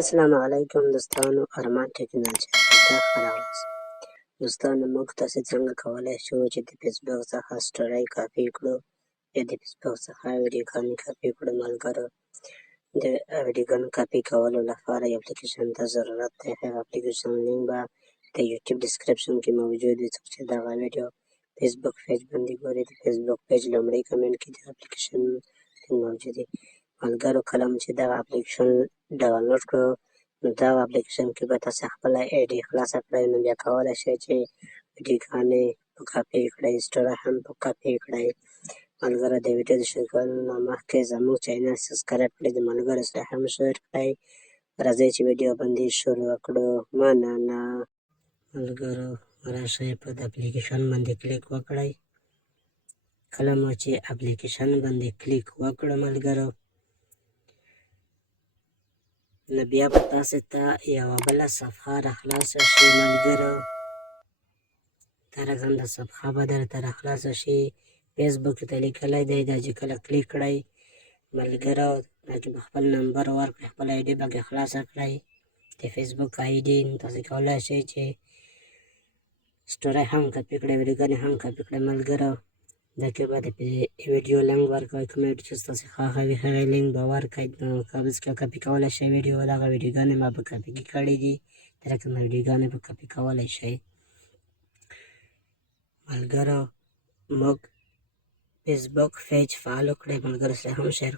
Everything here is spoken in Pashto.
السلام علیکم دوستانو، ارمان ټیکنالوژي ته ښه راغلاست. دوستانو، موږ تاسې څنګه کولی شو چې د فیسبوک څخه سټوري کاپي کړو یا د فیسبوک څخه ویډیوګانې کاپي کړو. ملګرو، د ویډیوګانو کاپي کولو لپاره یو اپلیکیشن ته ضرورت دی. هغه اپلیکیشن لینک به د یوټیوب ډسکرپشن کې موجود وي. څوک چې دغه ویډیو فیسبوک پیج باندې ګوري، د فیسبوک پیج لومړی کمنټ کې د اپلیکیشن موجود وي. ملګرو، کله چې دغه اپلیکیشن ډاونلوډ کړو، نو دغه اپلیکیشن کې به تاسې خپله آی ډي خلاصه کړئ. نو بیا کولی شئ چې ویډیوګانې په کاپي کړئ، سټوري هم په کاپي کړئ. ملګرو، د ویډیو د شروع کولو نه مخکې زموږ چینل سبسکرایب کړئ، د ملګرو سره هم شیر کړئ. راځئ چې ویډیو باندې شروع کړو. مننه. ملګرو، راشئ په د اپلیکیشن باندې کلیک وکړئ. کله مو چې اپلیکیشن باندې کلیک وکړو ملګرو، نو بیا به تاسې ته یوه بله صفحه راخلاصه شي. ملګرو، څرګنده صفحه به درته راخلاصه شي. فیسبوک ته لیکلی دی، دا چې کله کلیک کړئ ملګرو، دا کې به خپل نمبر ورکړئ، خپل آی ډي به خلاصه کړئ، د فیسبوک آی ډي. نو تاسې کولی شئ چې سټوري هم کاپي کړئ، ویډیوګانې هم کاپي کړئ. ملګرو، دا کې به د ویډیو لینک ورکوئ، کوم ویډیو چې تاسې خوښوي هغې لینک به ورکړئ. نو کاپي کولی شئ ویډیو، دغه ویډیوګانې ما به کاپي کړي دي، د رقم ویډیوګانې به کاپي کولی شئ. ملګرو، موږ فیسبوک پیج فالو کړئ، ملګرو سره هم شیر